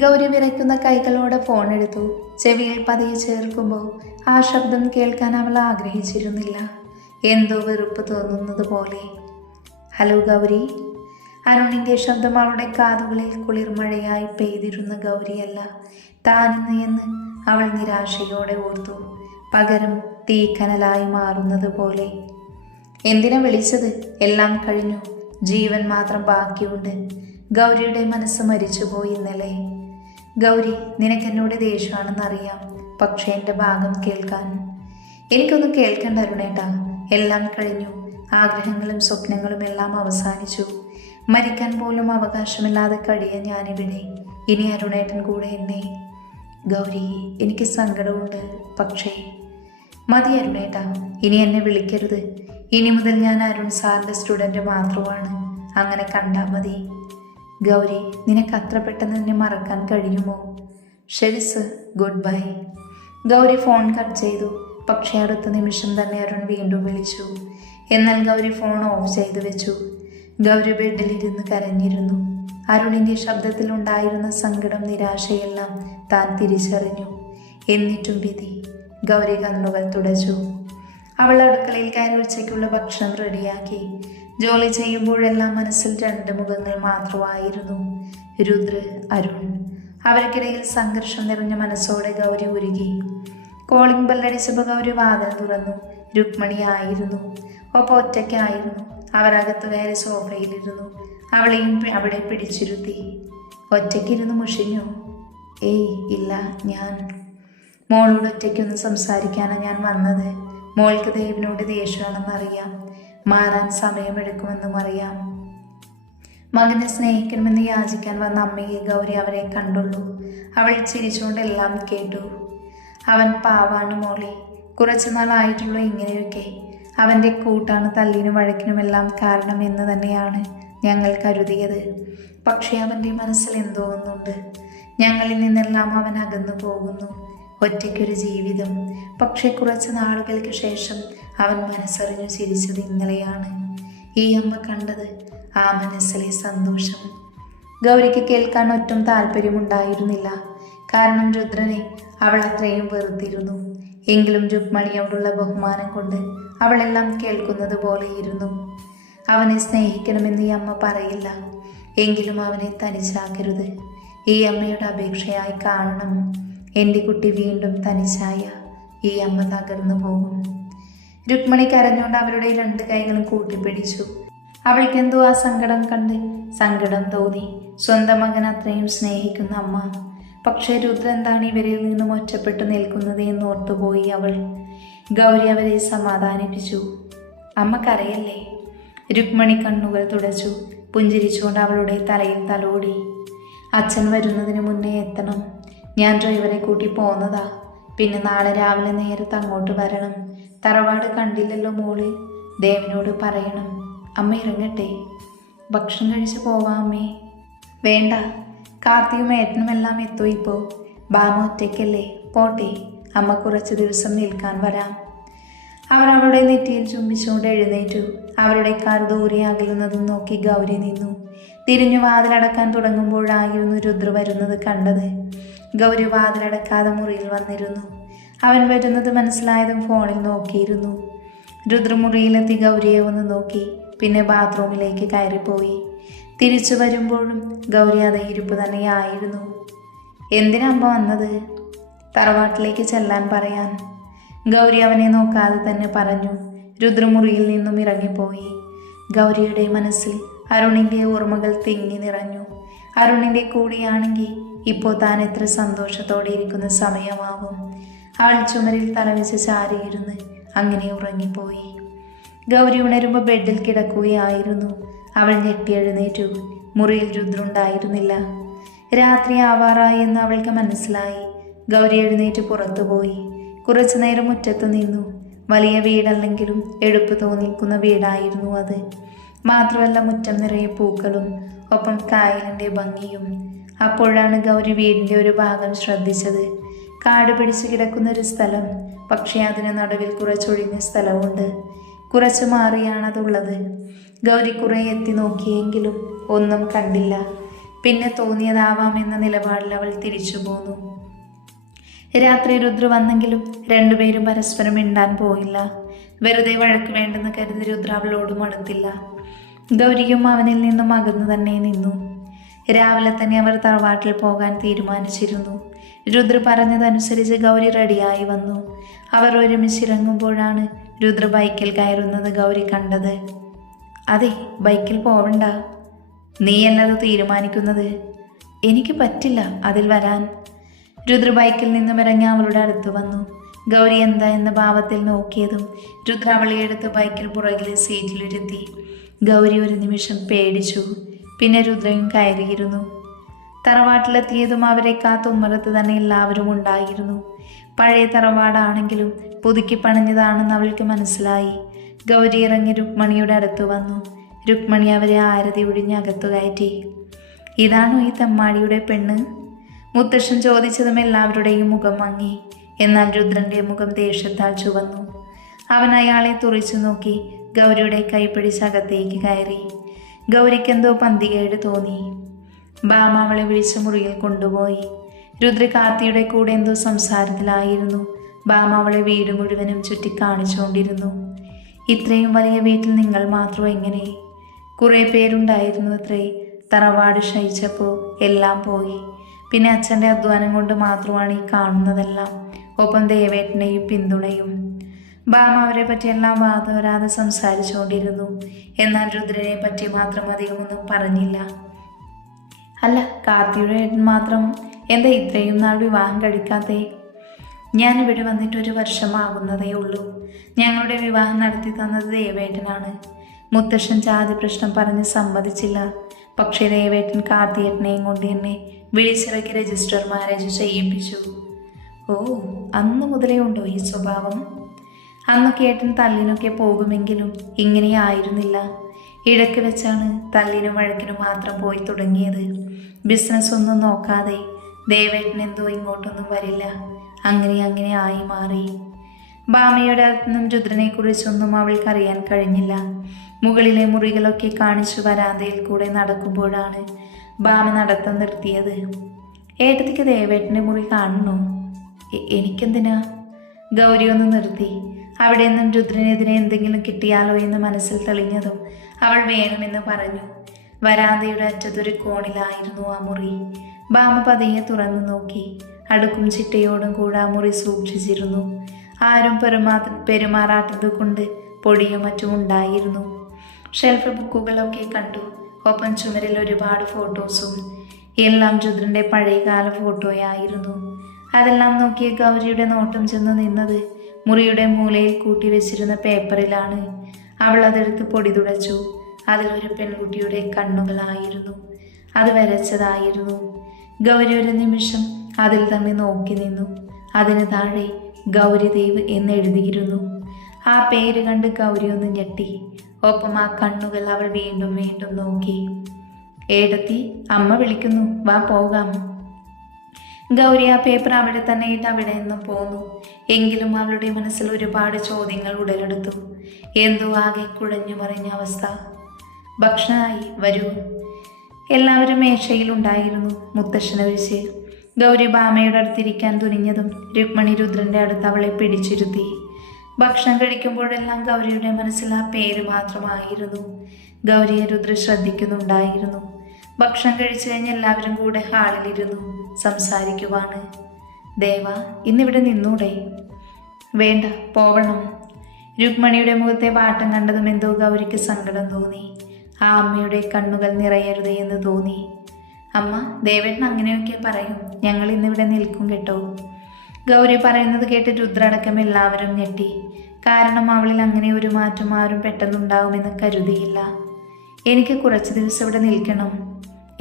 Gauri വിറയ്ക്കുന്ന കൈകളോടെ phone എടുത്തു. ചെവിയിൽ പതിയെ ചേർക്കുമ്പോൾ ആ ശബ്ദം കേൾക്കാൻ അവൾ ആഗ്രഹിച്ചിരുന്നില്ല. എന്തോ വെറുപ്പ് തോന്നുന്നത് പോലെ. ഹലോ ഗൗരി. അരുണിൻ്റെ ശബ്ദം അവളുടെ കാതുകളിൽ കുളിർമഴയായി പെയ്തിരുന്ന ഗൗരിയല്ല താനിന്ന് എന്ന് അവൾ നിരാശയോടെ ഓർത്തു. പകരം തീക്കനലായി മാറുന്നത് പോലെ. എന്തിനാ വിളിച്ചത്? എല്ലാം കഴിഞ്ഞു, ജീവൻ മാത്രം ബാക്കിയുണ്ട്. ഗൗരിയുടെ മനസ്സ് മരിച്ചുപോയി ഇന്നലെ. ഗൗരി, നിനക്കെന്നോട് ദേഷ്യമാണെന്നറിയാം, പക്ഷെ എൻ്റെ ഭാഗം കേൾക്കാൻ. എനിക്കൊന്നും കേൾക്കണ്ട അരുണേട്ടാ. എല്ലാം കഴിഞ്ഞു. ആഗ്രഹങ്ങളും സ്വപ്നങ്ങളും എല്ലാം അവസാനിച്ചു. മരിക്കാൻ പോലും അവകാശമില്ലാതെ കഴിയാൻ ഞാനിവിടെ. ഇനി അരുണേട്ടൻ കൂടെ എന്നെ. ഗൗരി, എനിക്ക് സങ്കടമുണ്ട്, പക്ഷേ മതി അരുണേട്ടാ. ഇനി എന്നെ വിളിക്കരുത്. ഇനി മുതൽ ഞാൻ അരുൺ സാറിൻ്റെ സ്റ്റുഡൻറ്റ് മാത്രമാണ്. അങ്ങനെ കണ്ടാൽ മതി. ഗൗരി, നിനക്ക് അത്ര പെട്ടെന്ന് എന്നെ മറക്കാൻ കഴിയുമോ? ശരി sir, good bye. Gauri phone cut ചെയ്തു. പക്ഷേ അടുത്ത നിമിഷം തന്നെ അരുൺ വീണ്ടും വിളിച്ചു. എന്നാൽ ഗൗരി ഫോൺ ഓഫ് ചെയ്തു വെച്ചു. ഗൗരി ബെഡിലിരുന്ന് കരഞ്ഞിരുന്നു. അരുണിൻ്റെ ശബ്ദത്തിലുണ്ടായിരുന്ന സങ്കടം, നിരാശയെല്ലാം താൻ തിരിച്ചറിഞ്ഞു. എന്നിട്ടും വിധി. ഗൗരി കണ്ണുകൾ തുടച്ചു. അവൾ അടുക്കളയിൽ കയറി ഉച്ചയ്ക്കുള്ള ഭക്ഷണം റെഡിയാക്കി. ജോലി ചെയ്യുമ്പോഴെല്ലാം മനസ്സിൽ രണ്ട് മുഖങ്ങൾ മാത്രമായിരുന്നു, രുദ്ര, അരുൺ. അവർക്കിടയിൽ സംഘർഷം നിറഞ്ഞ മനസ്സോടെ ഗൗരി ഉരുകി. കോളിംഗ് ബെല്ലടിച്ചപ്പോൾ ഗൗരി വാതിൽ തുറന്നു. രുക്മണിയായിരുന്നു. ഒപ്പം ഒറ്റയ്ക്കായിരുന്നു. അവരകത്ത് കയറി സോഫയിലിരുന്നു. അവളെയും അവിടെ പിടിച്ചിരുത്തി. ഒറ്റയ്ക്കിരുന്ന് മുഷിഞ്ഞു? ഏയ് ഇല്ല, ഞാൻ മോളോട് ഒറ്റയ്ക്കൊന്ന് സംസാരിക്കാനാണ് ഞാൻ വന്നത്. മോൾക്ക് ദേവിനോട് ദേഷ്യമാണെന്നറിയാം. മാറാൻ സമയമെടുക്കുമെന്നും അറിയാം. മകനെ സ്നേഹിക്കണമെന്ന് യാചിക്കാൻ വന്ന അമ്മയെ ഗൗരി അവരെ കണ്ടുള്ളൂ. അവൾ ചിരിച്ചുകൊണ്ട് എല്ലാം കേട്ടു. അവൻ പാവാണ് മോളെ. കുറച്ചു നാളായിട്ടുള്ളൂ ഇങ്ങനെയൊക്കെ. അവൻ്റെ കൂട്ടാണ് തല്ലിനും വഴക്കിനുമെല്ലാം കാരണം എന്ന് തന്നെയാണ് ഞങ്ങൾ കരുതിയത്. പക്ഷേ അവൻ്റെ മനസ്സിൽ എന്തോ ഒന്നുണ്ട്. ഞങ്ങളിൽ നിന്നെല്ലാം അവൻ അകന്നു പോകുന്നു. ഒറ്റയ്ക്കൊരു ജീവിതം. പക്ഷെ കുറച്ച് നാളുകൾക്ക് ശേഷം അവൻ മനസ്സറിഞ്ഞു ചിരിച്ചത് ഇന്നലെയാണ്. ഈ അമ്മ കണ്ടത് ആ മനസ്സിലെ സന്തോഷം. ഗൗരിക്ക് കേൾക്കാൻ ഒട്ടും താല്പര്യമുണ്ടായിരുന്നില്ല. കാരണം രുദ്രനെ അവൾ അത്രയും വെറുത്തിരുന്നു. എങ്കിലും രുക്മണിയോടുള്ള ബഹുമാനം കൊണ്ട് അവളെല്ലാം കേൾക്കുന്നത് പോലെയിരുന്നു. അവനെ സ്നേഹിക്കണമെന്ന് ഈ അമ്മ പറയില്ല. എങ്കിലും അവനെ തനിച്ചാക്കരുത്. ഈ അമ്മയുടെ അപേക്ഷയായി കാണണം. എൻ്റെ കുട്ടി വീണ്ടും തനിച്ചായ ഈ അമ്മ തകർന്നു പോകും. രുക്മണി കരഞ്ഞുകൊണ്ട് അവരുടെ രണ്ട് കൈകളും കൂട്ടിപ്പിടിച്ചു. അവൾക്കെന്തോ ആ സങ്കടം കണ്ട് സങ്കടം തോന്നി. സ്വന്തം മകൻ അത്രയും സ്നേഹിക്കുന്ന അമ്മ. പക്ഷേ രുദ്ര എന്താണ് ഇവരിൽ നിന്നും ഒറ്റപ്പെട്ടു നിൽക്കുന്നത് എന്നോർത്തുപോയി അവൾ. ഗൗരി അവരെ സമാധാനിപ്പിച്ചു. അമ്മ കരയല്ലേ. രുക്മണി കണ്ണുകൾ തുടച്ചു. പുഞ്ചിരിച്ചുകൊണ്ട് അവളുടെ തലയിൽ തലോടി. അച്ഛൻ വരുന്നതിന് മുന്നേ എത്തണം. ഞാൻ ഡ്രൈവറെ കൂട്ടി പോന്നതാ. പിന്നെ നാളെ രാവിലെ നേരത്തെ അങ്ങോട്ട് വരണം. തറവാട് കണ്ടില്ലല്ലോ മോള്. ദേവനോട് പറയണം. അമ്മ ഇറങ്ങട്ടെ. ഭക്ഷണം കഴിച്ച് പോവാം അമ്മേ. വേണ്ട, കാർത്തിയും ഏട്ടനും എല്ലാം എത്തും ഇപ്പോൾ. ബാമ ഒറ്റയ്ക്കല്ലേ, പോട്ടെ. അമ്മ കുറച്ച് ദിവസം നിൽക്കാൻ വരാം. അവർ അവളുടെ നെറ്റിയിൽ ചുംബിച്ചുകൊണ്ട് എഴുന്നേറ്റു. അവരുടെ കാർ ദൂരെ അകലുന്നതും നോക്കി ഗൗരി നിന്നു. തിരിഞ്ഞു വാതിലടക്കാൻ തുടങ്ങുമ്പോഴായിരുന്നു രുദ്ര വരുന്നത് കണ്ടത്. ഗൗരി വാതിലടക്കാതെ മുറിയിൽ വന്നിരുന്നു. അവൻ വരുന്നത് മനസ്സിലായതും ഫോണിൽ നോക്കിയിരുന്നു. രുദ്ര മുറിയിലെത്തി ഗൗരിയെ ഒന്ന് നോക്കി. പിന്നെ ബാത്റൂമിലേക്ക് കയറിപ്പോയി. തിരിച്ചു വരുമ്പോഴും ഗൗരി അതേ ഇരിപ്പ് തന്നെയായിരുന്നു. എന്തിനാ അമ്മ വന്നത്? തറവാട്ടിലേക്ക് ചെല്ലാൻ പറയാൻ. ഗൗരി അവനെ നോക്കാതെ തന്നെ പറഞ്ഞു. രുദ്ര മുറിയിൽ നിന്നും ഇറങ്ങിപ്പോയി. ഗൗരിയുടെ മനസ്സിൽ അരുണിൻ്റെ ഓർമ്മകൾ തിങ്ങി നിറഞ്ഞു. അരുണിൻ്റെ കൂടെയാണെങ്കിൽ ഇപ്പോൾ താൻ എത്ര സന്തോഷത്തോടെ ഇരിക്കുന്ന സമയമാവും. അവൾ ചുമരിൽ തലവെച്ച് ചാരിയിരുന്ന് അങ്ങനെ ഉറങ്ങിപ്പോയി. ഗൗരി ഉണരുമ്പോൾ ബെഡിൽ കിടക്കുകയായിരുന്നു. അവൾ ഞെട്ടി എഴുന്നേറ്റു. മുറിയിൽ രുദ്രുണ്ടായിരുന്നില്ല. രാത്രി ആവാറായി എന്ന് അവൾക്ക് മനസ്സിലായി. ഗൗരി എഴുന്നേറ്റ് പുറത്തുപോയി. കുറച്ചു നേരം മുറ്റത്ത് നിന്നു. വലിയ വീടല്ലെങ്കിലും എടുപ്പ് തോന്നിക്കുന്ന വീടായിരുന്നു അത്. മാത്രമല്ല മുറ്റം നിറയെ പൂക്കളും ഒപ്പം കായലിൻ്റെ ഭംഗിയും. അപ്പോഴാണ് ഗൗരി വീടിൻ്റെ ഒരു ഭാഗം ശ്രദ്ധിച്ചത്. കാട് പിടിച്ച് കിടക്കുന്ന ഒരു സ്ഥലം. പക്ഷേ അതിന് നടുവിൽ കുറച്ചൊഴിഞ്ഞ സ്ഥലമുണ്ട്. കുറച്ച് മാറിയാണതുള്ളത്. ഗൗരി കുറെ എത്തി നോക്കിയെങ്കിലും ഒന്നും കണ്ടില്ല. പിന്നെ തോന്നിയതാവാമെന്ന നിലപാടിൽ അവൾ തിരിച്ചു പോന്നു. രാത്രി രുദ്ര വന്നെങ്കിലും രണ്ടുപേരും പരസ്പരം മിണ്ടാൻ പോയില്ല. വെറുതെ വഴക്ക് വേണ്ടെന്ന് കരുതി രുദ്ര അവളോടും അടുത്തില്ല. ഗൗരിയും അവനിൽ നിന്നും അകന്നു തന്നെ നിന്നു. രാവിലെ തന്നെ അവർ തറവാട്ടിൽ പോകാൻ തീരുമാനിച്ചിരുന്നു. രുദ്ര പറഞ്ഞതനുസരിച്ച് ഗൗരി റെഡിയായി വന്നു. അവർ ഒരുമിച്ചിറങ്ങുമ്പോഴാണ് രുദ്ര ബൈക്കിൽ കയറുന്നത് ഗൗരി കണ്ടത്. അതെ, ബൈക്കിൽ പോവണ്ട. നീയല്ലത് തീരുമാനിക്കുന്നത്. എനിക്ക് പറ്റില്ല അതിൽ വരാൻ. രുദ്ര ബൈക്കിൽ നിന്നും ഇറങ്ങി അവളുടെ അടുത്ത് വന്നു. ഗൗരി എന്താ എന്ന ഭാവത്തിൽ നോക്കിയതും രുദ്ര അവളെ എടുത്ത് ബൈക്കിൽ പുറകിലെ സീറ്റിലിരുത്തി. ഗൗരി ഒരു നിമിഷം പേടിച്ചു. പിന്നെ രുദ്രയും കയറിയിരുന്നു. തറവാട്ടിലെത്തിയതും അവരെ കാത്തുമ്മറത്ത് തന്നെ എല്ലാവരും ഉണ്ടായിരുന്നു. പഴയ തറവാടാണെങ്കിലും പുതുക്കി പണിഞ്ഞതാണെന്ന് അവൾക്ക് മനസ്സിലായി. ഗൗരി ഇറങ്ങി രുക്മണിയുടെ അടുത്ത് വന്നു. രുക്മണി അവരെ ആരതി ഒഴിഞ്ഞ് അകത്തു കയറ്റി. ഇതാണോ ഈ തെമ്മാടിയുടെ പെണ്ണ്? മുത്തശ്ശൻ ചോദിച്ചതും എല്ലാവരുടെയും മുഖം മങ്ങി. എന്നാൽ രുദ്രന്റെ മുഖം ദേഷ്യത്താൽ ചുവന്നു. അവൻ അയാളെ തുറിച്ചു നോക്കി ഗൗരിയുടെ കൈപ്പിടിച്ച് അകത്തേക്ക് കയറി. ഗൗരിക്കെന്തോ പന്തികേട് തോന്നി. ബാമ അവളെ വിളിച്ച് മുറിയിൽ കൊണ്ടുപോയി. രുദ്ര കാർത്തിയുടെ കൂടെ എന്തോ സംസാരത്തിലായിരുന്നു. ബാമ അവളെ വീട് മുഴുവനും ചുറ്റി കാണിച്ചുകൊണ്ടിരുന്നു. ഇത്രയും വലിയ വീട്ടിൽ നിങ്ങൾ മാത്രം എങ്ങനെ? കുറേ പേരുണ്ടായിരുന്നു അത്രേ. തറവാട് ക്ഷയിച്ചപ്പോൾ എല്ലാം പോയി. പിന്നെ അച്ഛൻ്റെ അധ്വാനം കൊണ്ട് മാത്രമാണ് ഈ കാണുന്നതെല്ലാം. ഒപ്പം ദേവേട്ടനെയും പിന്തുണയും. ബാമ അവരെ പറ്റിയെല്ലാം വാദവരാതെ സംസാരിച്ചുകൊണ്ടിരുന്നു. എന്നാൽ രുദ്രനെ പറ്റി മാത്രം അധികമൊന്നും പറഞ്ഞില്ല. അല്ല, കാർത്തിയുടെ ഏട്ടൻ മാത്രം എന്താ ഇത്രയും നാൾ വിവാഹം കഴിക്കാത്തേ? ഞാനിവിടെ വന്നിട്ട് 1 വർഷമാകുന്നതേ ഉള്ളൂ. ഞങ്ങളുടെ വിവാഹം നടത്തി തന്നത് ദേവേട്ടനാണ്. മുത്തശ്ശൻ ജാതി പ്രശ്നം പറഞ്ഞ് സമ്മതിച്ചില്ല. പക്ഷേ ദേവേട്ടൻ കാർത്തിയേട്ടനെയും കൊണ്ട് എന്നെ വിളിച്ചിറക്കി രജിസ്റ്റർ മാരേജ് ചെയ്യിപ്പിച്ചു. ഓ, അന്ന് മുതലേ ഉണ്ടോ ഈ സ്വഭാവം? അന്നൊക്കെ ഏട്ടൻ തല്ലിനൊക്കെ പോകുമെങ്കിലും ഇങ്ങനെയായിരുന്നില്ല. ഇടയ്ക്ക് വെച്ചാണ് തല്ലിനും വഴക്കിനും മാത്രം പോയി തുടങ്ങിയത്. ബിസിനസ് ഒന്നും നോക്കാതെ. ദേവേട്ടൻ എന്തോ ഇങ്ങോട്ടൊന്നും വരില്ല. അങ്ങനെ ആയി മാറി. ബാമയുടെ അടുത്തുനിന്നും രുദ്രനെ കുറിച്ചൊന്നും അവൾക്കറിയാൻ കഴിഞ്ഞില്ല. മുകളിലെ മുറികളൊക്കെ കാണിച്ചു വരാന്തയിൽ കൂടെ നടക്കുമ്പോഴാണ് ബാമ നടത്തം നിർത്തിയത്. ഏട്ടത്തിക്ക് ദേവേട്ടൻ്റെ മുറി കാണണോ? എനിക്കെന്തിനാ? ഗൗരി ഒന്ന് നിർത്തി. അവിടെ നിന്നും രുദ്രനെതിരെ എന്തെങ്കിലും കിട്ടിയാലോ എന്ന് മനസ്സിൽ തെളിഞ്ഞതും അവൾ വേണമെന്ന് പറഞ്ഞു. വരാന്തയുടെ അറ്റത്തൊരു കോണിലായിരുന്നു ആ മുറി. ബാമ പതിയെ തുറന്നു നോക്കി. അടുക്കും ചിട്ടയോടും കൂടെ ആ മുറി സൂക്ഷിച്ചിരുന്നു. ആരും പെരുമാറാത്തത് കൊണ്ട് പൊടിയും മറ്റും ഉണ്ടായിരുന്നു. ഷെൽഫ് ബുക്കുകളൊക്കെ കണ്ടു. ഒപ്പം ചുമരിൽ ഒരുപാട് ഫോട്ടോസും. എല്ലാം രുദ്രൻ്റെ പഴയകാല ഫോട്ടോയായിരുന്നു. അതെല്ലാം നോക്കിയ ഗൗരിയുടെ നോട്ടം ചെന്ന് നിന്നത് മുറിയുടെ മൂലയിൽ കൂട്ടി വെച്ചിരുന്ന പേപ്പറിലാണ്. അവൾ അതെടുത്ത് പൊടി തുടച്ചു. അതിലൊരു പെൺകുട്ടിയുടെ കണ്ണുകളായിരുന്നു. അത് വരച്ചതായിരുന്നു. ഗൗരി ഒരു നിമിഷം അതിൽ തന്നെ നോക്കി നിന്നു. അതിന് താഴെ ഗൗരിദേവ് എന്നെഴുതിയിരുന്നു. ആ പേര് കണ്ട് ഗൗരി ഒന്ന് ഞെട്ടി. ഒപ്പം ആ കണ്ണുകൾ അവൾ വീണ്ടും വീണ്ടും നോക്കി. ഏടത്തി, അമ്മ വിളിക്കുന്നു, വാ പോകാം. ഗൗരി ആ പേപ്പർ അവിടെ തന്നെ ഇട്ട് അവിടെ നിന്നും പോന്നു. എങ്കിലും അവളുടെ മനസ്സിൽ ഒരുപാട് ചോദ്യങ്ങൾ ഉടലെടുത്തു. എന്തോ ആകെ കുഴഞ്ഞു മറിഞ്ഞ അവസ്ഥ. ഭക്ഷണമായി, വരൂ. എല്ലാവരും മേശയിലുണ്ടായിരുന്നു, മുത്തശ്ശനൊഴിച്ച്. ഗൗരി ബാമയുടെ അടുത്തിരിക്കാൻ തുനിഞ്ഞതും രുക്മണി രുദ്രൻ്റെ അടുത്ത് അവളെ പിടിച്ചിരുത്തി. ഭക്ഷണം കഴിക്കുമ്പോഴെല്ലാം ഗൗരിയുടെ മനസ്സിൽ ആ പേര് മാത്രമായിരുന്നു. ഗൗരിയെ രുദ്ര ശ്രദ്ധിക്കുന്നുണ്ടായിരുന്നു. ഭക്ഷണം കഴിച്ചു കഴിഞ്ഞ് എല്ലാവരും കൂടെ ഹാളിലിരുന്നു സംസാരിക്കുവാണ്. ദേവ, ഇന്നിവിടെ നിന്നൂടെ? വേണ്ട, പോവണം. രുക്മണിയുടെ മുഖത്തെ വാട്ടം കണ്ടതും എന്തോ ഗൗരിക്ക് സങ്കടം തോന്നി. ആ അമ്മയുടെ കണ്ണുകൾ നിറയരുത് എന്ന് തോന്നി. അമ്മ, ദേവേട്ടൻ അങ്ങനെയൊക്കെ പറയും. ഞങ്ങൾ ഇന്നിവിടെ നിൽക്കും കേട്ടോ. ഗൗരി പറയുന്നത് കേട്ട് രുദ്രടക്കം എല്ലാവരും ഞെട്ടി. കാരണം അവളിൽ അങ്ങനെ ഒരു മാറ്റം ആരും പെട്ടെന്നുണ്ടാവുമെന്ന് കരുതിയില്ല. എനിക്ക് കുറച്ച് ദിവസം ഇവിടെ നിൽക്കണം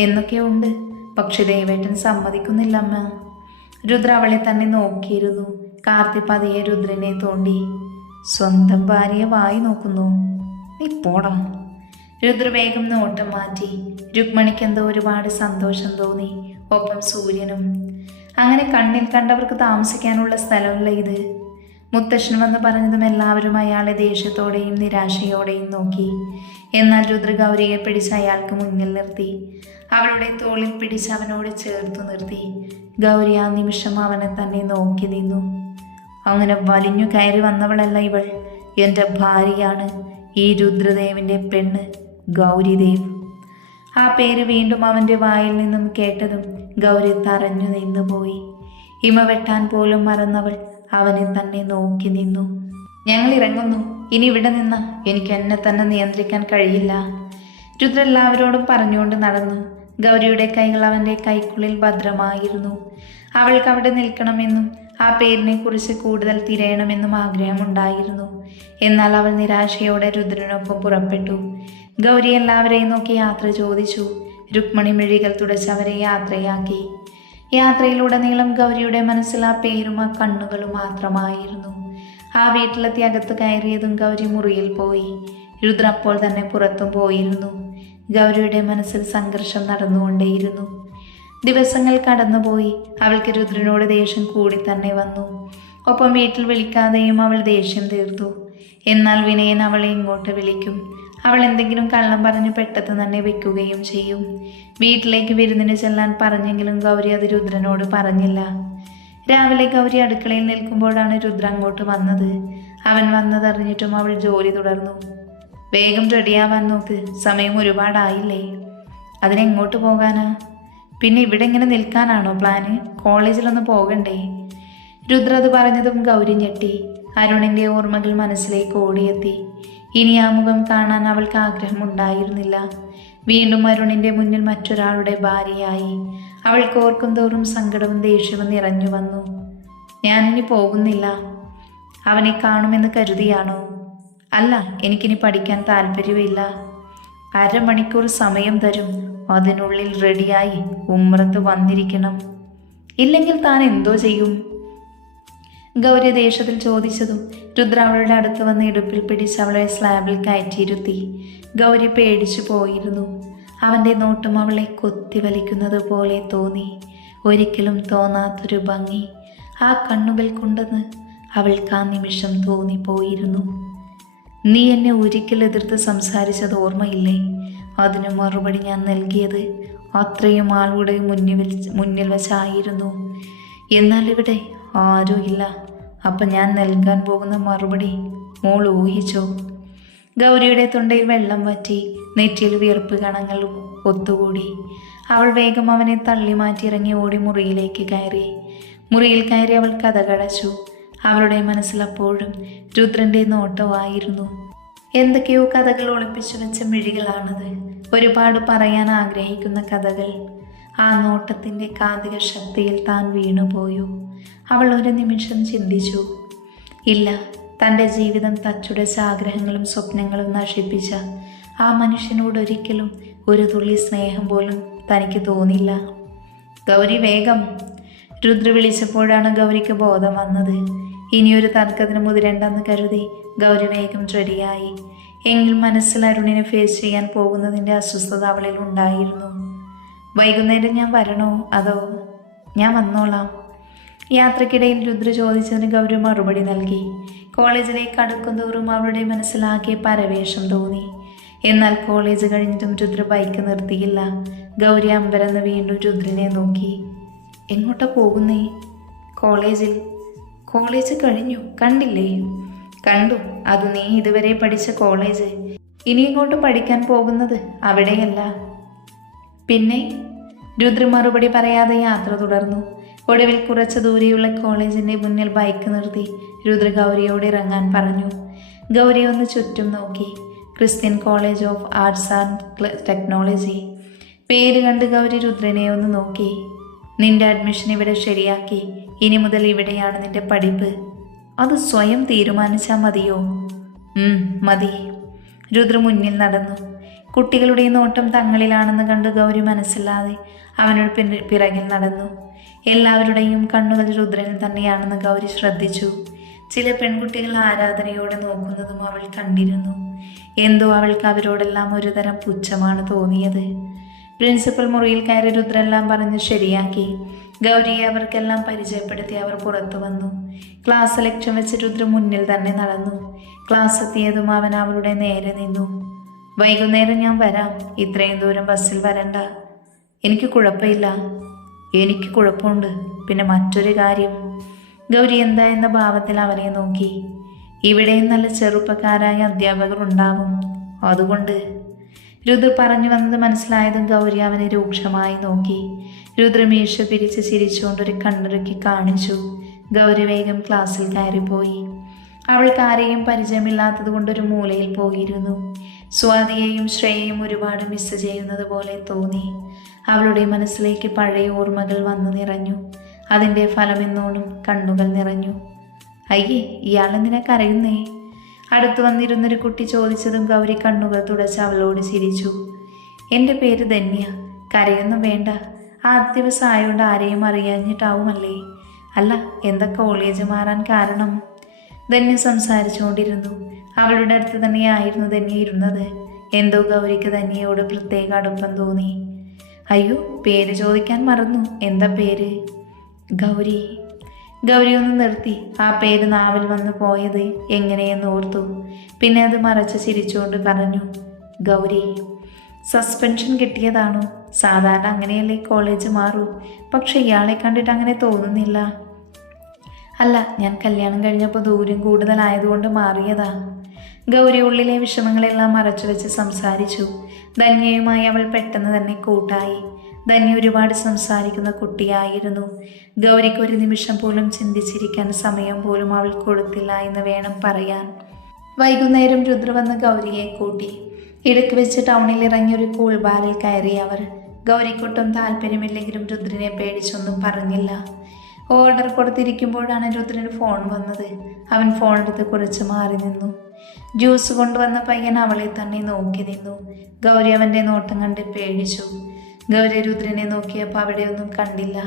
എന്നൊക്കെ ഉണ്ട്. പക്ഷെ ദേവേട്ടൻ സമ്മതിക്കുന്നില്ല അമ്മ. രുദ്ര അവളെ തന്നെ നോക്കിയിരുന്നു. കാർത്തി പതിയെ രുദ്രനെ തോണ്ടി. സ്വന്തം ഭാര്യയെ വായി നോക്കുന്നു, നീ പോടാ. രുദ്ര വേഗം നോട്ടം മാറ്റി. രുക്മണിക്ക് എന്തോ ഒരുപാട് സന്തോഷം തോന്നി. ഒപ്പം സൂര്യനും. അങ്ങനെ കണ്ണിൽ കണ്ടവർക്ക് താമസിക്കാനുള്ള സ്ഥലമല്ല ഇത്. മുത്തശ്ശൻ വന്ന് പറഞ്ഞതും എല്ലാവരും അയാളെ ദേഷ്യത്തോടെയും നിരാശയോടെയും നോക്കി. എന്നാൽ രുദ്ര ഗൗരിയെ പിടിച്ച് അയാൾക്ക് മുന്നിൽ നിർത്തി. അവളുടെ തോളിൽ പിടിച്ച് അവനോട് ചേർത്തു നിർത്തി. ഗൗരി ആ നിമിഷം അവനെ തന്നെ നോക്കി നിന്നു. അങ്ങനെ വലിഞ്ഞു കയറി വന്നവളല്ല ഇവൾ, എൻ്റെ ഭാര്യയാണ്, ഈ രുദ്രദേവിൻ്റെ പെണ്ണ് ഗൗരിദേവ്. ആ പേര് വീണ്ടും അവൻ്റെ വായിൽ നിന്നും കേട്ടതും ഗൗരി തറഞ്ഞു നിന്നുപോയി. ഹിമ വെട്ടാൻ പോലും മറന്നവൾ അവനെ തന്നെ നോക്കി നിന്നു. ഞങ്ങൾ ഇറങ്ങുന്നു, ഇനി ഇവിടെ നിന്ന എനിക്ക് എന്നെ തന്നെ നിയന്ത്രിക്കാൻ കഴിയില്ല. രുദ്ര എല്ലാവരോടും പറഞ്ഞുകൊണ്ട് നടന്നു. ഗൗരിയുടെ കൈകൾ അവൻ്റെ കൈക്കുള്ളിൽ ഭദ്രമായിരുന്നു. അവൾക്ക് അവിടെ നിൽക്കണമെന്നും ആ പേരിനെ കുറിച്ച് കൂടുതൽ തിരയണമെന്നും ആഗ്രഹമുണ്ടായിരുന്നു. എന്നാൽ അവൾ നിരാശയോടെ രുദ്രനൊപ്പം പുറപ്പെട്ടു. ഗൗരി എല്ലാവരെയും നോക്കി യാത്ര ചോദിച്ചു. രുക്മിണി മിഴികൾ തുടച്ച് അവരെ യാത്രയാക്കി. യാത്രയിലുടനീളം ഗൗരിയുടെ മനസ്സിൽ ആ പേരും ആ കണ്ണുകളും മാത്രമായിരുന്നു. ആ വീട്ടിലെത്തി അകത്ത് കയറിയതും ഗൗരി മുറിയിൽ പോയി. രുദ്ര അപ്പോൾ തന്നെ പുറത്തും പോയിരുന്നു. ഗൗരിയുടെ മനസ്സിൽ സംഘർഷം നടന്നുകൊണ്ടേയിരുന്നു. ദിവസങ്ങൾ കടന്നുപോയി. അവൾക്ക് രുദ്രനോട് ദേഷ്യം കൂടി തന്നെ വന്നു. ഒപ്പം വീട്ടിൽ വിളിക്കാതെയും അവൾ ദേഷ്യം തീർത്തു. എന്നാൽ വിനയൻ അവളെ ഇങ്ങോട്ട് വിളിക്കും. അവൾ എന്തെങ്കിലും കള്ളം പറഞ്ഞ് പെട്ടെന്ന് തന്നെ വെക്കുകയും ചെയ്യും. വീട്ടിലേക്ക് വിരുന്നിന് ചെല്ലാൻ പറഞ്ഞെങ്കിലും ഗൗരി അത് രുദ്രനോട് പറഞ്ഞില്ല. രാവിലെ ഗൗരി അടുക്കളയിൽ നിൽക്കുമ്പോഴാണ് രുദ്ര അങ്ങോട്ട് വന്നത്. അവൻ വന്നതറിഞ്ഞിട്ടും അവൾ ജോലി തുടർന്നു. വേഗം റെഡിയാവാൻ നോക്ക്, സമയം ഒരുപാടായില്ലേ. അതിനെങ്ങോട്ട് പോകാനാ? പിന്നെ ഇവിടെ ഇങ്ങനെ നിൽക്കാനാണോ പ്ലാന്? കോളേജിലൊന്ന് പോകണ്ടേ? രുദ്ര അത് പറഞ്ഞതും ഗൗരി ഞെട്ടി. അരുണിൻ്റെ ഓർമ്മകൾ മനസ്സിലേക്ക് ഓടിയെത്തി. ഇനി ആ മുഖം കാണാൻ അവൾക്ക് ആഗ്രഹമുണ്ടായിരുന്നില്ല. വീണ്ടും അരുണിൻ്റെ മുന്നിൽ മറ്റൊരാളുടെ ഭാര്യയായി. അവൾക്ക് ഓർക്കും തോറും സങ്കടവും ദേഷ്യവും നിറഞ്ഞു വന്നു. ഞാനിനി പോകുന്നില്ല. അവനെ കാണുമെന്ന് കരുതിയാണോ? അല്ല, എനിക്കിനി പഠിക്കാൻ താല്പര്യമില്ല. 1/2 മണിക്കൂർ സമയം തരും, അതിനുള്ളിൽ റെഡിയായി ഉമ്മറത്ത് വന്നിരിക്കണം. ഇല്ലെങ്കിൽ താൻ എന്തോ ചെയ്യും? ഗൗരി ദേഷ്യത്തിൽ ചോദിച്ചതും രുദ്ര അവളുടെ അടുത്ത് വന്ന് ഇടുപ്പിൽ പിടിച്ച് അവളെ സ്ലാബിൽ കയറ്റിയിരുത്തി. ഗൗരി പേടിച്ചു പോയിരുന്നു. അവൻ്റെ നോട്ടം അവളെ കൊത്തി വലിക്കുന്നത് പോലെ തോന്നി. ഒരിക്കലും തോന്നാത്തൊരു ഭംഗി ആ കണ്ണുകൾ കൊണ്ടെന്ന് അവൾക്ക് ആ നിമിഷം തോന്നിപ്പോയിരുന്നു. നീ എന്നെ ഒരിക്കൽ എതിർത്ത് സംസാരിച്ചത് ഓർമ്മയില്ലേ? അതിന് മറുപടി ഞാൻ നൽകിയത് അത്രയും ആളുടെ മുന്നിൽ വെച്ചായിരുന്നു. എന്നാൽ ഇവിടെ ആരുമില്ല. അപ്പം ഞാൻ നൽകാൻ പോകുന്ന മറുപടി മോൾ ഊഹിച്ചോ? ഗൗരിയുടെ തൊണ്ടയിൽ വെള്ളം വറ്റി. നെറ്റിയിൽ വിയർപ്പ് കണങ്ങൾ ഒത്തുകൂടി. അവൾ വേഗം അവനെ തള്ളി മാറ്റിയിറങ്ങി ഓടി മുറിയിലേക്ക് കയറി. മുറിയിൽ കയറി അവൾ കതകടച്ചു. അവളുടെ മനസ്സിലപ്പോഴും രുദ്രൻ്റെ നോട്ടമായിരുന്നു. എന്തൊക്കെയോ കഥകൾ ഒളിപ്പിച്ചു വെച്ച മിഴികളാണത്. ഒരുപാട് പറയാൻ ആഗ്രഹിക്കുന്ന കഥകൾ. ആ നോട്ടത്തിൻ്റെ കാന്തിക ശക്തിയിൽ താൻ വീണുപോയോ? അവൾ ഒരു നിമിഷം ചിന്തിച്ചു. ഇല്ല, തൻ്റെ ജീവിതം തച്ചുടച്ച ആഗ്രഹങ്ങളും സ്വപ്നങ്ങളും നശിപ്പിച്ച ആ മനുഷ്യനോടൊരിക്കലും ഒരു തുള്ളി സ്നേഹം പോലും തനിക്ക് തോന്നില്ല. ഗൗരി വേഗം! രുദ്ര വിളിച്ചപ്പോഴാണ് ഗൗരിക്ക് ബോധം വന്നത്. ഇനിയൊരു തർക്കത്തിന് മുതിരണ്ടെന്ന് കരുതി ഗൗരി വേഗം റെഡിയായി. എങ്കിലും മനസ്സിൽ അരുണിനെ ഫേസ് ചെയ്യാൻ പോകുന്നതിൻ്റെ അസ്വസ്ഥത അവളിൽ ഉണ്ടായിരുന്നു. വൈകുന്നേരം ഞാൻ വരണോ അതോ? ഞാൻ വന്നോളാം. യാത്രക്കിടയിൽ രുദ്ര ചോദിച്ചതിന് ഗൗരി മറുപടി നൽകി. കോളേജിലേക്ക് അടുക്കുന്തോറും അവളുടെ മനസ്സിലാകെ പരവേഷം തോന്നി. എന്നാൽ കോളേജ് കഴിഞ്ഞിട്ടും രുദ്ര ബൈക്ക് നിർത്തിയില്ല. ഗൗരി അമ്പരന്ന് വീണ്ടും രുദ്രനെ നോക്കി. എങ്ങോട്ടാ പോകുന്നേ? കോളേജ് കഴിഞ്ഞു, കണ്ടില്ലേ? കണ്ടു, അത് നീ ഇതുവരെ പഠിച്ച കോളേജ്. ഇനി ഇങ്ങോട്ട് പഠിക്കാൻ പോകുന്നത് അവിടെയല്ല. പിന്നെ? രുദ്ര മറുപടി പറയാതെ യാത്ര തുടർന്നു. ഒടുവിൽ കുറച്ച് ദൂരെയുള്ള കോളേജിൻ്റെ മുന്നിൽ ബൈക്ക് നിർത്തി രുദ്ര ഗൗരിയോട് ഇറങ്ങാൻ പറഞ്ഞു. ഗൗരി ഒന്ന് ചുറ്റും നോക്കി. Christian college of arts and technology. പേര് കണ്ട് ഗൗരി രുദ്രനെ ഒന്ന് നോക്കി. നിന്റെ അഡ്മിഷൻ ഇവിടെ ശരിയാക്കി. ഇനി മുതൽ ഇവിടെയാണ് നിന്റെ പഠിപ്പ്. അത് സ്വയം തീരുമാനിച്ചാൽ മതിയോ? മതി. രുദ്ര മുന്നിൽ നടന്നു. കുട്ടികളുടെ നോട്ടം തങ്ങളിലാണെന്ന് കണ്ട് ഗൗരി മനസ്സില്ലാതെ അവനോട് പിറകിൽ നടന്നു. എല്ലാവരുടെയും കണ്ണുകൾ രുദ്രനിൽ തന്നെയാണെന്ന് ഗൗരി ശ്രദ്ധിച്ചു. ചില പെൺകുട്ടികൾ ആരാധനയോടെ നോക്കുന്നതും അവൾ കണ്ടിരുന്നു. എന്തോ അവൾക്ക് അവരോടെല്ലാം ഒരുതരം പുച്ഛമാണ് തോന്നിയത്. പ്രിൻസിപ്പൽ മുറിയിൽ കയറി രുദ്രെല്ലാം പറഞ്ഞ് ശരിയാക്കി. ഗൗരിയെ അവർക്കെല്ലാം പരിചയപ്പെടുത്തി അവർ പുറത്തു വന്നു. ക്ലാസ് ലക്ഷ്യം വെച്ച് രുദ്ര മുന്നിൽ തന്നെ നടന്നു. ക്ലാസ് എത്തിയതും അവൻ അവളുടെ നേരെ നിന്നു. വൈകുന്നേരം ഞാൻ വരാം, ഇത്രയും ദൂരം ബസ്സിൽ വരണ്ട. എനിക്ക് കുഴപ്പമില്ല. എനിക്ക് കുഴപ്പമുണ്ട്. പിന്നെ മറ്റൊരു കാര്യം. ഗൗരി എന്താ എന്ന ഭാവത്തിൽ അവനെ നോക്കി. ഇവിടെയും നല്ല ചെറുപ്പക്കാരായ അധ്യാപകർ ഉണ്ടാവും. അതുകൊണ്ട് രുദ്ര പറഞ്ഞു വന്നത് മനസ്സിലായതും ഗൗരി അവനെ രൂക്ഷമായി നോക്കി. രുദ്ര മീശ പിരിച്ച് ചിരിച്ചുകൊണ്ടൊരു കണ്ണിറുക്കി കാണിച്ചു. ഗൗരി വേഗം ക്ലാസ്സിൽ കയറിപ്പോയി. അവൾക്ക് ആരെയും പരിചയമില്ലാത്തത് കൊണ്ടൊരു മൂലയിൽ പോയിരുന്നു. സ്വാതിയെയും ശ്രേയയും ഒരുപാട് മിസ് ചെയ്യുന്നത് പോലെ തോന്നി. അവളുടെ മനസ്സിലേക്ക് പഴയ ഓർമ്മകൾ വന്നു നിറഞ്ഞു. അതിൻ്റെ ഫലമെന്നോണം കണ്ണുകൾ നിറഞ്ഞു. അയ്യേ, ഇയാളെന്തിനാ കരയുന്നേ? അടുത്തു വന്നിരുന്നൊരു കുട്ടി ചോദിച്ചതും ഗൗരി കണ്ണുകൾ തുടച്ച് അവളോട് ചിരിച്ചു. എൻ്റെ പേര് ധന്യ. കരയൊന്നും വേണ്ട. ആദ്യ ദിവസം ആയതുകൊണ്ട് ആരെയും അറിയാഞ്ഞിട്ടാവുമല്ലേ? അല്ല, എന്താ കോളേജ് മാറാൻ കാരണം? ധന്യ സംസാരിച്ചുകൊണ്ടിരുന്നു. അവളുടെ അടുത്ത് തന്നെയായിരുന്നു ധന്യ ഇരുന്നത്. എന്തോ ഗൗരിക്ക് ധന്യയോട് പ്രത്യേക അടുപ്പം തോന്നി. അയ്യോ, പേര് ചോദിക്കാൻ മറന്നു. എന്താ പേര്? ഗൗരി. ഗൗരി ഒന്ന് നിർത്തി. ആ പേര് നാവിൽ വന്നു പോയത് എങ്ങനെയെന്ന് ഓർത്തു. പിന്നെ അത് മറച്ച് ചിരിച്ചുകൊണ്ട് പറഞ്ഞു, ഗൗരി. സസ്പെൻഷൻ കിട്ടിയതാണോ? സാധാരണ അങ്ങനെയല്ലേ കോളേജ് മാറൂ. പക്ഷെ ഇയാളെ കണ്ടിട്ട് അങ്ങനെ തോന്നുന്നില്ല. അല്ല, ഞാൻ കല്യാണം കഴിഞ്ഞപ്പോൾ ദൂരം കൂടുതലായതുകൊണ്ട് മാറിയതാ. ഗൗരി ഉള്ളിലെ വിഷമങ്ങളെല്ലാം മറച്ചു വെച്ച് സംസാരിച്ചു. ധന്യയുമായി അവൾ പെട്ടെന്ന് തന്നെ കൂട്ടായി. ധന്യ ഒരുപാട് സംസാരിക്കുന്ന കുട്ടിയായിരുന്നു. ഗൗരിക്ക് ഒരു നിമിഷം പോലും ചിന്തിച്ചിരിക്കാൻ സമയം പോലും അവൾ കൊടുത്തില്ല എന്ന് വേണം പറയാൻ. വൈകുന്നേരം രുദ്ര വന്ന് ഗൗരിയെ കൂട്ടി. ഇടയ്ക്ക് വെച്ച് ടൗണിൽ ഇറങ്ങിയൊരു കൂൾ ബാറിൽ കയറി അവർ. ഗൗരിക്കൊട്ടും താല്പര്യമില്ലെങ്കിലും രുദ്രനെ പേടിച്ചൊന്നും പറഞ്ഞില്ല. ഓർഡർ കൊടുത്തിരിക്കുമ്പോഴാണ് രുദ്രന് ഫോൺ വന്നത്. അവൻ ഫോൺ എടുത്ത് കുറച്ച് മാറി നിന്നു. ജ്യൂസ് കൊണ്ടുവന്ന പയ്യൻ അവളെ തന്നെ നോക്കി നിന്നു. ഗൗരി അവൻ്റെ നോട്ടം കണ്ട് പേടിച്ചു. ഗൗരി രുദ്രനെ നോക്കിയപ്പോൾ അവിടെയൊന്നും കണ്ടില്ല.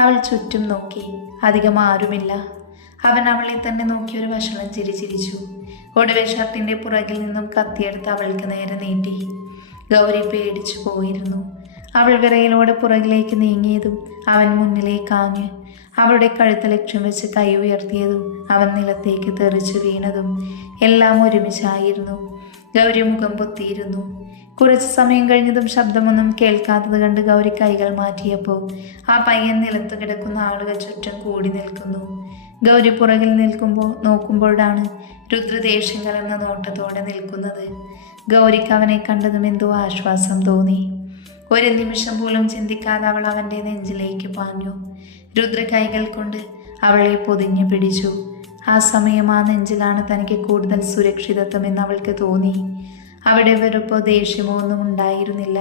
അവൾ ചുറ്റും നോക്കി. അധികം ആരുമില്ല. അവൻ അവളെ തന്നെ നോക്കി ഒരു വഷളം ചിരിച്ചു. ഒടുവിൽ ഷർട്ടിൻ്റെ പുറകിൽ നിന്നും കത്തിയെടുത്ത് അവൾക്ക് നേരെ നീട്ടി. ഗൗരി പേടിച്ചു പോയിരുന്നു. അവൾ വിറയലോടെ പുറകിലേക്ക് നീങ്ങിയതും അവൻ മുന്നിലേക്കാഞ്ഞ് അവളുടെ കഴുത്ത് ലക്ഷ്യം വെച്ച് കൈ ഉയർത്തിയതും അവൻ നിലത്തേക്ക് തെറിച്ചു വീണതും എല്ലാം ഒരുമിച്ചായിരുന്നു. ഗൗരി മുഖം പൊത്തിയിരുന്നു. കുറച്ച് സമയം കഴിഞ്ഞതും ശബ്ദമൊന്നും കേൾക്കാത്തത് കണ്ട് ഗൗരി കൈകൾ മാറ്റിയപ്പോൾ ആ പയ്യൻ നിലത്ത് കിടക്കുന്ന ആളുകൾ ചുറ്റും കൂടി നിൽക്കുന്നു. ഗൗരി പുറകിൽ നോക്കുമ്പോഴാണ് രുദ്ര ദേഷ്യം കലർന്ന നോട്ടത്തോടെ നിൽക്കുന്നത്. ഗൗരിക്ക് അവനെ കണ്ടതും എന്തോ ആശ്വാസം തോന്നി. ഒരു നിമിഷം പോലും ചിന്തിക്കാതെ അവൾ അവൻ്റെ നെഞ്ചിലേക്ക് പാഞ്ഞു. രുദ്ര കൈകൾ കൊണ്ട് അവളെ പൊതിഞ്ഞു പിടിച്ചു. ആ സമയം ആ നെഞ്ചിലാണ് തനിക്ക് കൂടുതൽ സുരക്ഷിതത്വം എന്ന് അവൾക്ക് തോന്നി. അവിടെ വെറുപ്പോ ദേഷ്യമോ ഒന്നും ഉണ്ടായിരുന്നില്ല.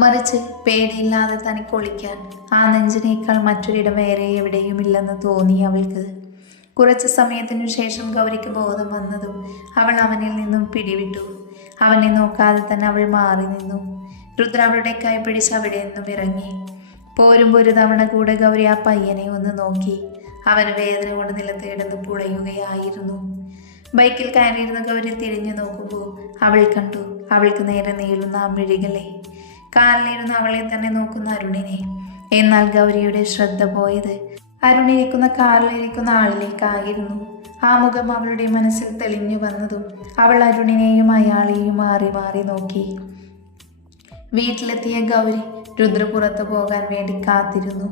മറിച്ച് പേടിയില്ലാതെ തനിക്ക് ഒളിക്കാൻ ആ നെഞ്ചിനേക്കാൾ മറ്റൊരിടം വേറെ എവിടെയുമില്ലെന്ന് തോന്നി അവൾക്ക്. കുറച്ച് സമയത്തിനു ശേഷം ഗൗരിക്ക് ബോധം വന്നതും അവൾ അവനിൽ നിന്നും പിടിവിട്ടു. അവനെ നോക്കാതെ തന്നെ അവൾ മാറി നിന്നു. രുദ്ര അവളുടെ കൈ പിടിച്ച് അവിടെ നിന്നും ഇറങ്ങി. പോരുമ്പോൾ ഒരു തവണ കൂടെ ഗൗരി ആ പയ്യനെ ഒന്ന് നോക്കി. അവന് വേദന കൊണ്ട് നിലത്ത് കിടന്ന് പുളയുകയായിരുന്നു. ബൈക്കിൽ കയറിയിരുന്ന ഗൗരി തിരിഞ്ഞു നോക്കുമ്പോൾ അവൾ കണ്ടു അവൾക്ക് നേരെ നീളുന്ന ആ മിഴികളെ. കാറിലിരുന്ന് അവളെ തന്നെ നോക്കുന്ന അരുണിനെ. എന്നാൽ ഗൗരിയുടെ ശ്രദ്ധ പോയത് അരുണിരിക്കുന്ന കാറിലിരിക്കുന്ന ആളിലേക്കായിരുന്നു. ആ മുഖം അവളുടെ മനസ്സിൽ തെളിഞ്ഞു വന്നതും അവൾ അരുണിനെയും അയാളെയും മാറി മാറി നോക്കി. വീട്ടിലെത്തിയ ഗൗരി രുദ്ര പുറത്തു പോകാൻ വേണ്ടി കാത്തിരുന്നു.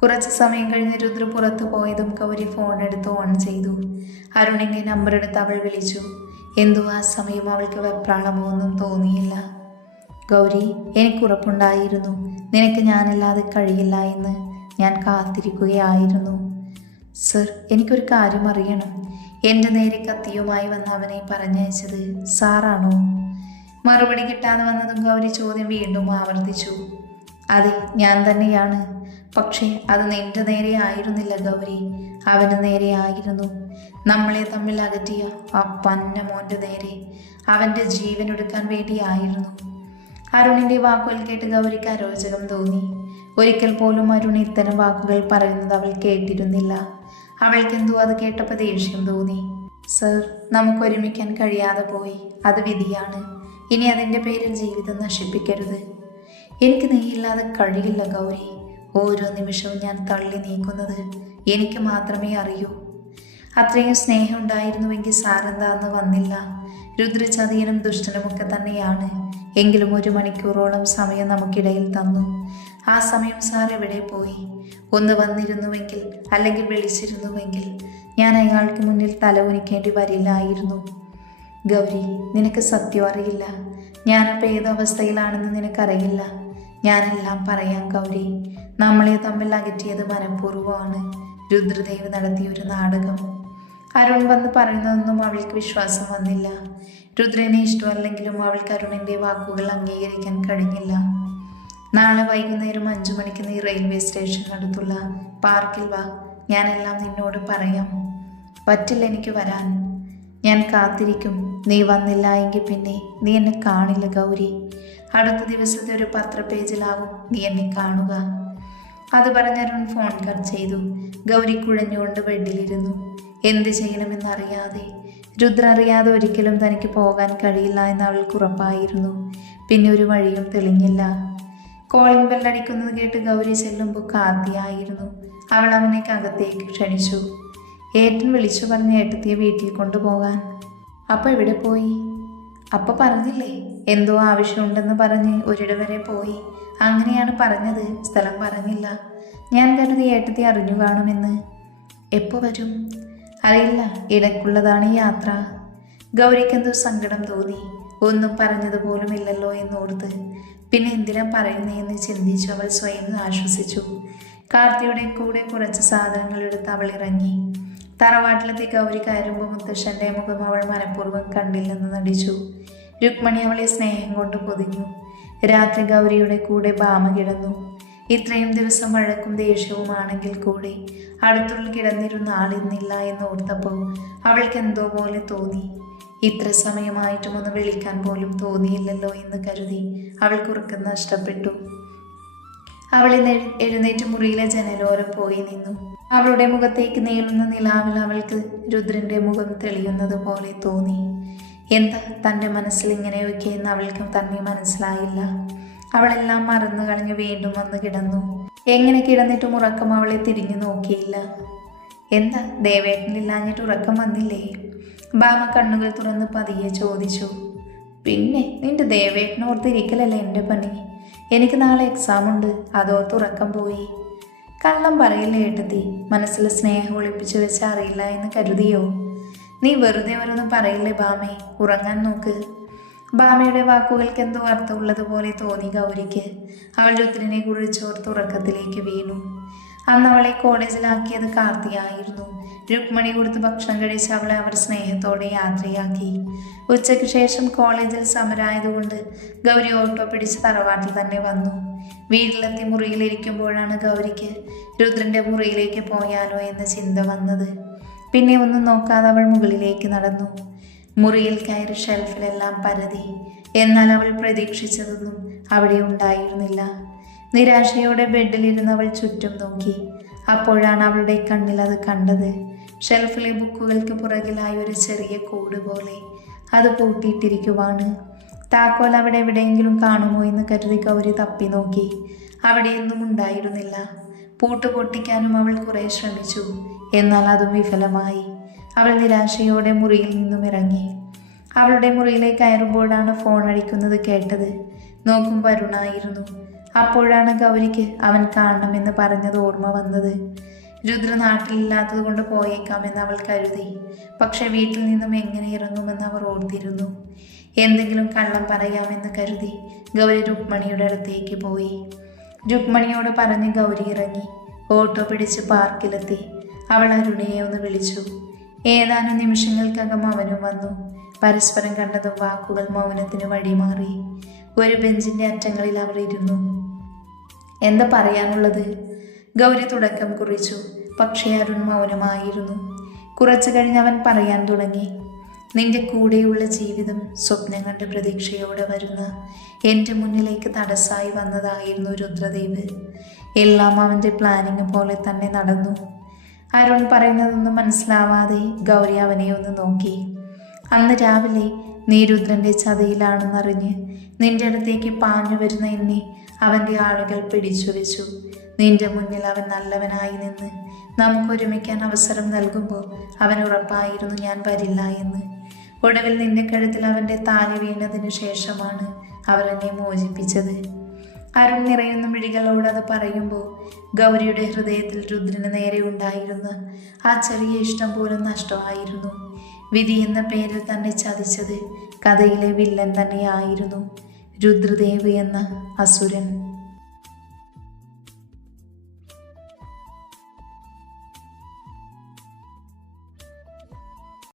കുറച്ച് സമയം കഴിഞ്ഞ് രുദ്ര പുറത്തു പോയതും ഗൗരി ഫോൺ എടുത്ത് ഓൺ ചെയ്തു. അരുണിൻ്റെ നമ്പർ എടുത്ത് അവൾ വിളിച്ചു. എന്തോ ആ സമയം അവൾക്ക് വെപ്രാളമോ ഒന്നും തോന്നിയില്ല. ഗൗരി, എനിക്കുറപ്പുണ്ടായിരുന്നു നിനക്ക് ഞാനില്ലാതെ കഴിയില്ല എന്ന്. ഞാൻ കാത്തിരിക്കുകയായിരുന്നു. സർ, എനിക്കൊരു കാര്യം അറിയണം. എൻ്റെ നേരെ കത്തിയുമായി വന്ന അവനെ പറഞ്ഞയച്ചത് സാറാണോ? മറുപടി കിട്ടാതെ വന്നതും ഗൗരി ചോദ്യം വീണ്ടും ആവർത്തിച്ചു. അതെ, ഞാൻ തന്നെയാണ്. പക്ഷേ അത് നിന്റെ നേരെ ആയിരുന്നില്ല ഗൗരി, അവന് നേരെ ആയിരുന്നു. നമ്മളെ തമ്മിൽ അകറ്റിയ ആ പന്ന മോൻ്റെ നേരെ. അവൻ്റെ ജീവൻ എടുക്കാൻ വേണ്ടിയായിരുന്നു. അരുണിൻ്റെ വാക്കുകൾ കേട്ട് ഗൗരിക്ക് അരോചകം തോന്നി. ഒരിക്കൽ പോലും അരുൺ ഇത്തരം വാക്കുകൾ പറയുന്നത് അവൾ കേട്ടിരുന്നില്ല. അവൾക്കെന്തോ അത് കേട്ടപ്പോൾ ദേഷ്യം തോന്നി. സർ, നമുക്ക് ഒരുമിക്കാൻ കഴിയാതെ പോയി. അത് വിധിയാണ്. ഇനി അതിൻ്റെ പേരിൽ ജീവിതം നശിപ്പിക്കരുത്. എനിക്ക് നീയില്ലാതെ കഴിയില്ല ഗൗരി. ഓരോ നിമിഷവും ഞാൻ തള്ളി നീക്കുന്നത് എനിക്ക് മാത്രമേ അറിയൂ. അത്രയും സ്നേഹം ഉണ്ടായിരുന്നുവെങ്കിൽ സാറെന്താ അന്ന് വന്നില്ല? രുദ്ര ചതിയനും ദുഷ്ടനുമൊക്കെ തന്നെയാണ്. എങ്കിലും 1 മണിക്കൂറോളം സമയം നമുക്കിടയിൽ തന്നു. ആ സമയം സാർ എവിടെ പോയി? ഒന്ന് വന്നിരുന്നുവെങ്കിൽ, അല്ലെങ്കിൽ വിളിച്ചിരുന്നുവെങ്കിൽ ഞാൻ അയാൾക്ക് മുന്നിൽ തല ഉനിക്കേണ്ടി വരില്ലായിരുന്നു. ഗൗരി, നിനക്ക് സത്യം അറിയില്ല. ഞാനിപ്പോൾ ഏത് അവസ്ഥയിലാണെന്ന് നിനക്കറിയില്ല. ഞാനെല്ലാം പറയാം ഗൗരി. നമ്മളെ തമ്മിൽ അകറ്റിയത് മനഃപൂർവ്വമാണ്. രുദ്രദേവ് നടത്തിയൊരു നാടകം. അരുൺ വന്ന് പറയുന്നതൊന്നും അവൾക്ക് വിശ്വാസം വന്നില്ല. രുദ്രനെ ഇഷ്ടമല്ലെങ്കിലും അവൾക്ക് അരുണിൻ്റെ വാക്കുകൾ അംഗീകരിക്കാൻ കഴിഞ്ഞില്ല. നാളെ വൈകുന്നേരം 5 മണിക്ക് നീ റെയിൽവേ സ്റ്റേഷനടുത്തുള്ള പാർക്കിൽ വാ. ഞാനെല്ലാം നിന്നോട് പറയാം. പറ്റില്ല എനിക്ക് വരാൻ. ഞാൻ കാത്തിരിക്കും. നീ വന്നില്ല എങ്കിൽ പിന്നെ നീ എന്നെ കാണില്ല ഗൗരി. അടുത്ത ദിവസത്തെ ഒരു പത്രപേജിലാവും നീ എന്നെ കാണുക. അത് പറഞ്ഞ് അരുൺ ഫോൺ കട്ട് ചെയ്തു. ഗൗരി കുഴഞ്ഞുകൊണ്ട് ബെഡിലിരുന്നു. എന്ത് ചെയ്യണമെന്നറിയാതെ. രുദ്ര അറിയാതെ ഒരിക്കലും തനിക്ക് പോകാൻ കഴിയില്ല എന്ന് അവൾക്ക് ഉറപ്പായിരുന്നു. പിന്നെ ഒരു വഴിയും തെളിഞ്ഞില്ല. കോളിംഗ് ബെല്ലടിക്കുന്നത് കേട്ട് ഗൗരി ചെല്ലുമ്പോൾ കാർത്തിയായിരുന്നു. അവൾ അവനെ അകത്തേക്ക് ക്ഷണിച്ചു. ഏട്ടൻ വിളിച്ചു പറഞ്ഞ് ഏട്ടത്തിയെ വീട്ടിൽ കൊണ്ടുപോകാൻ. അപ്പോൾ എവിടെ പോയി? അപ്പം പറഞ്ഞില്ലേ, എന്തോ ആവശ്യമുണ്ടെന്ന് പറഞ്ഞ് ഒരിടം വരെ പോയി. അങ്ങനെയാണ് പറഞ്ഞത്, സ്ഥലം പറഞ്ഞില്ല. ഞാൻ കരുതി ഏട്ടത്തി അറിഞ്ഞു കാണുമെന്ന്. എപ്പോൾ വരും? അറിയില്ല, ഇടയ്ക്കുള്ളതാണ് ഈ യാത്ര. ഗൗരിക്കെന്തോ സങ്കടം തോന്നി. ഒന്നും പറഞ്ഞതുപോലുമില്ലല്ലോ എന്നോർത്ത്. പിന്നെ എന്തിനാ പറയുന്നതെന്ന് ചിന്തിച്ചു അവൾ സ്വയം ആശ്വസിച്ചു. കാർത്തിയുടെ കൂടെ കുറച്ച് സാധനങ്ങൾ എടുത്ത് അവൾ ഇറങ്ങി. തറവാട്ടിലെത്തി ഗൗരി കയറുമ്പോൾ മുത്തശ്ശൻ്റെ മുഖം അവൾ മനഃപൂർവ്വം കണ്ടില്ലെന്ന് നടിച്ചു. രുക്മണി അവളെ സ്നേഹം കൊണ്ട് പൊതിഞ്ഞു. രാത്രി ഗൗരിയുടെ കൂടെ ഭാമ കിടന്നു. ഇത്രയും ദിവസം വഴക്കും ദേഷ്യവുമാണെങ്കിൽ കൂടി അടുത്തുള്ള കിടന്നിരുന്ന ആളിന്നില്ല എന്നോർത്തപ്പോൾ അവൾക്ക് എന്തോ പോലെ തോന്നി. ഇത്ര സമയമായിട്ടും ഒന്ന് വിളിക്കാൻ പോലും തോന്നിയില്ലല്ലോ എന്ന് കരുതി അവൾക്ക് ഉറക്കം നഷ്ടപ്പെട്ടു. അവൾ എഴുന്നേറ്റ് മുറിയിലെ ജനലോരം പോയി നിന്നു. അവളുടെ മുഖത്തേക്ക് നീളുന്ന നിലാവിൽ അവൾക്ക് രുദ്രന്റെ മുഖം തെളിയുന്നത് പോലെ തോന്നി. എന്താ തൻ്റെ മനസ്സിൽ ഇങ്ങനെയൊക്കെ എന്ന് അവൾക്ക് തന്നെ മനസ്സിലായില്ല. അവളെല്ലാം മറന്നു കളഞ്ഞ് വീണ്ടും വന്ന് കിടന്നു. എങ്ങനെ കിടന്നിട്ടും ഉറക്കം അവളെ തിരിഞ്ഞു നോക്കിയില്ല. എന്താ ദേവേട്ടനില്ലാഞ്ഞിട്ട് ഉറക്കം വന്നില്ലേ? ഭാമ കണ്ണുകൾ തുറന്ന് പതിയെ ചോദിച്ചു. പിന്നെ നിന്റെ ദേവേട്ടനോർത്തിരിക്കലല്ലേ എൻ്റെ പണി. എനിക്ക് നാളെ എക്സാം ഉണ്ട്, അതോർത്ത് ഉറക്കം പോയി. കള്ളം പറയില്ലേ ഏട്ടത്തി. മനസ്സിൽ സ്നേഹം ഒളിപ്പിച്ചു വെച്ച് അറിയില്ല എന്ന് കരുതിയോ? നീ വെറുതെ ഓരോന്നും പറയില്ലേ ഭാമേ, ഉറങ്ങാൻ നോക്ക്. ഭാമയുടെ വാക്കുകൾക്ക് എന്തോ അർത്ഥമുള്ളതുപോലെ തോന്നി ഗൗരിക്ക്. അവൾ രുദ്രനെ കുറിച്ചോർത്ത് ഉറക്കത്തിലേക്ക് വീണു. അന്ന് അവളെ കോളേജിലാക്കിയത് കാർത്തിയായിരുന്നു. രുക്മണി കൊടുത്ത് ഭക്ഷണം കഴിച്ച് അവളെ അവർ സ്നേഹത്തോടെ യാത്രയാക്കി. ഉച്ചയ്ക്ക് ശേഷം കോളേജിൽ സമരമായതുകൊണ്ട് ഗൗരി ഓട്ടോ പിടിച്ച് തറവാട്ടിൽ തന്നെ വന്നു. വീട്ടിലെത്തി മുറിയിലിരിക്കുമ്പോഴാണ് ഗൗരിക്ക് രുദ്രന്റെ മുറിയിലേക്ക് പോയാലോ എന്ന ചിന്ത വന്നത്. പിന്നെ ഒന്നും നോക്കാതെ അവൾ മുകളിലേക്ക് നടന്നു. മുറിയിൽ കയറി ഷെൽഫിലെല്ലാം പരതി. എന്നാൽ അവൾ പ്രതീക്ഷിച്ചതൊന്നും അവിടെ ഉണ്ടായിരുന്നില്ല. നിരാശയോടെ ബെഡിലിരുന്ന് അവൾ ചുറ്റും നോക്കി. അപ്പോഴാണ് അവളുടെ കണ്ണിൽ അത് കണ്ടത്. ഷെൽഫിലെ ബുക്കുകൾക്ക് പുറകിലായി ഒരു ചെറിയ കൂട് പോലെ. അത് പൂട്ടിയിട്ടിരിക്കുവാണ്. താക്കോൽ അവിടെ എവിടെയെങ്കിലും കാണുമോ എന്ന് കരുതി ഗൗരി തപ്പി നോക്കി. അവിടെയൊന്നും ഉണ്ടായിരുന്നില്ല. പൂട്ട് പൊട്ടിക്കാനും അവൾ കുറെ ശ്രമിച്ചു. എന്നാൽ അതും വിഫലമായി. അവൾ നിരാശയോടെ മുറിയിൽ നിന്നും ഇറങ്ങി. അവളുടെ മുറിയിലേക്ക് കയറുമ്പോഴാണ് ഫോൺ അടിക്കുന്നത് കേട്ടത്. നോക്കുമ്പോൾ അരുണായിരുന്നു. അപ്പോഴാണ് ഗൗരിക്ക് അവൻ കാണണമെന്ന് പറഞ്ഞത് ഓർമ്മ വന്നത്. രുദ്ര നാട്ടിലില്ലാത്തത് കൊണ്ട് പോയേക്കാമെന്ന് അവൾ കരുതി. പക്ഷെ വീട്ടിൽ നിന്നും എങ്ങനെ ഇറങ്ങുമെന്ന് അവർ ഓർത്തിരുന്നു. എന്തെങ്കിലും കള്ളം പറയാമെന്ന് കരുതി ഗൗരി രുക്മണിയുടെ അടുത്തേക്ക് പോയി. രുക്മണിയോട് പറഞ്ഞ് ഗൗരി ഇറങ്ങി. ഓട്ടോ പിടിച്ച് പാർക്കിലെത്തി. അവൾ അരുണിനെ ഒന്ന് വിളിച്ചു. ഏതാനും നിമിഷങ്ങൾക്കകം അവനും വന്നു. പരസ്പരം കണ്ടതും വാക്കുകൾ മൗനത്തിന് വഴിമാറി. ഒരു ബെഞ്ചിന്റെ അറ്റങ്ങളിൽ അവർ ഇരുന്നു. എന്താ പറയാനുള്ളത്? ഗൗരി തുടക്കം കുറിച്ചു. പക്ഷേ അരുൺ മൗനമായിരുന്നു. കുറച്ചു കഴിഞ്ഞ് അവൻ പറയാൻ തുടങ്ങി. നിന്റെ കൂടെയുള്ള ജീവിതം സ്വപ്നം കണ്ട് പ്രതീക്ഷയോടെ വരുന്ന എൻ്റെ മുന്നിലേക്ക് തടസ്സായി വന്നതായിരുന്നു രുദ്രദേവ്. എല്ലാം അവൻ്റെ പ്ലാനിങ് പോലെ തന്നെ നടന്നു. അരുൺ പറയുന്നതൊന്നും മനസ്സിലാവാതെ ഗൗരി അവനെ ഒന്ന് നോക്കി. അന്ന് രാവിലെ നീ രുദ്രൻ്റെ ചതിയിലാണെന്നറിഞ്ഞ് നിന്റെ അടുത്തേക്ക് പാഞ്ഞു വരുന്ന എന്നെ അവൻ്റെ ആളുകൾ പിടിച്ചു വെച്ചു. നിന്റെ മുന്നിൽ അവൻ നല്ലവനായി നിന്ന് നമുക്കൊരുമിക്കാൻ അവസരം നൽകുമ്പോൾ അവൻ ഉറപ്പായിരുന്നു ഞാൻ വരില്ല എന്ന്. ഒടുവിൽ നിന്റെ കഴുത്തിൽ അവൻ്റെ താലി വീണതിനു ശേഷമാണ് അവർ എന്നെ മോചിപ്പിച്ചത്. അരുൺ നിറയുന്ന മിഴികളോട് അത് പറയുമ്പോൾ ഗൗരിയുടെ ഹൃദയത്തിൽ രുദ്രന് നേരെ ഉണ്ടായിരുന്ന ആ ചെറിയ ഇഷ്ടം പോലും നഷ്ടമായിരുന്നു. വിധി എന്ന പേരിൽ തന്നെ ചതിച്ചത് കഥയിലെ വില്ലൻ തന്നെയായിരുന്നു, രുദ്രദേവ് എന്ന അസുരൻ.